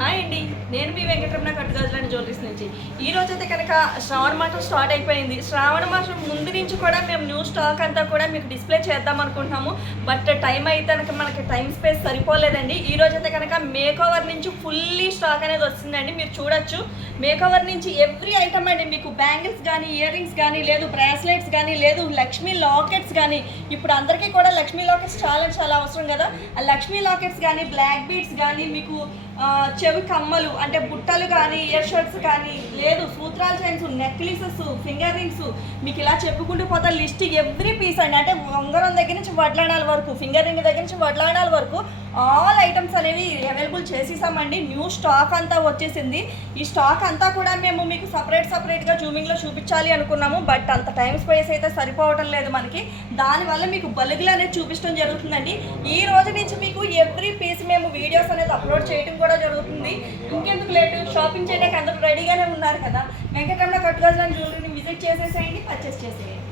Hi అండి, నేను మీ Venkataramana కట్టుగాజులని jewelleries నుంచి. ఈ రోజైతే కనుక శ్రావణ మాసం స్టార్ట్ అయిపోయింది. శ్రావణ మాసం ముందు నుంచి కూడా మేము న్యూ స్టాక్ అంతా కూడా మీకు డిస్ప్లే చేద్దాం అనుకుంటున్నాము. బట్ టైం అయితే కనుక మనకి టైం స్పేస్ సరిపోలేదండి. ఈ రోజైతే కనుక మేకోవర్ నుంచి ఫుల్లీ స్టాక్ అనేది వస్తుందండి. మీరు చూడొచ్చు, మేకోవర్ నుంచి ఎవ్రీ ఐటమ్ అండి. మీకు బ్యాంగిల్స్ కానీ, ఇయర్ రింగ్స్ కానీ, లేదు బ్రాస్లెట్స్ కానీ, లేదు లక్ష్మీ లాకెట్స్ కానీ. ఇప్పుడు అందరికీ కూడా లక్ష్మీ లాకెట్స్ చాలా చాలా అవసరం కదా. ఆ లక్ష్మీ లాకెట్స్ కానీ, బ్లాక్ బీడ్స్ కానీ, మీకు చెవి కమ్మలు అంటే బుట్టలు కానీ, ఇయర్ షర్ట్స్ కానీ, లేదు సూత్రాల చైన్స్, నెక్లెసెస్, ఫింగర్ రింగ్స్, మీకు ఇలా చెప్పుకుంటూ పోతే లిస్ట్ ఎవ్రీ పీస్ అండి. అంటే ఉంగరం దగ్గర నుంచి వడ్లాడాల వరకు, ఫింగర్ రింగ్ దగ్గర నుంచి వడ్లాడాల వరకు ఆల్ ఐటమ్స్ అనేవి అవైలబుల్ చేసేసామండి. న్యూ స్టాక్ అంతా వచ్చేసింది. ఈ స్టాక్ అంతా కూడా మేము మీకు సపరేట్గా జూమింగ్లో చూపించాలి అనుకున్నాము. బట్ అంత టైం స్పేస్ అయితే సరిపోవటం లేదు మనకి. దానివల్ల మీకు బలుగులు అనేది చూపించడం జరుగుతుందండి. ఈ రోజు నుంచి మీకు ఎవ్రీ పీస్ మేము వీడియోస్ అనేది అప్లోడ్ చేయడం కూడా జరుగుతుంది. ఇంకెందుకు లేటు, షాపింగ్ చేయడానికి అందరూ రెడీగానే ఉన్నారు కదా. వెంకటరమణ కట్టుగాజులని జ్యువెలరీని విజిట్ చేసేసేయండి, పర్చేస్ చేసేయండి.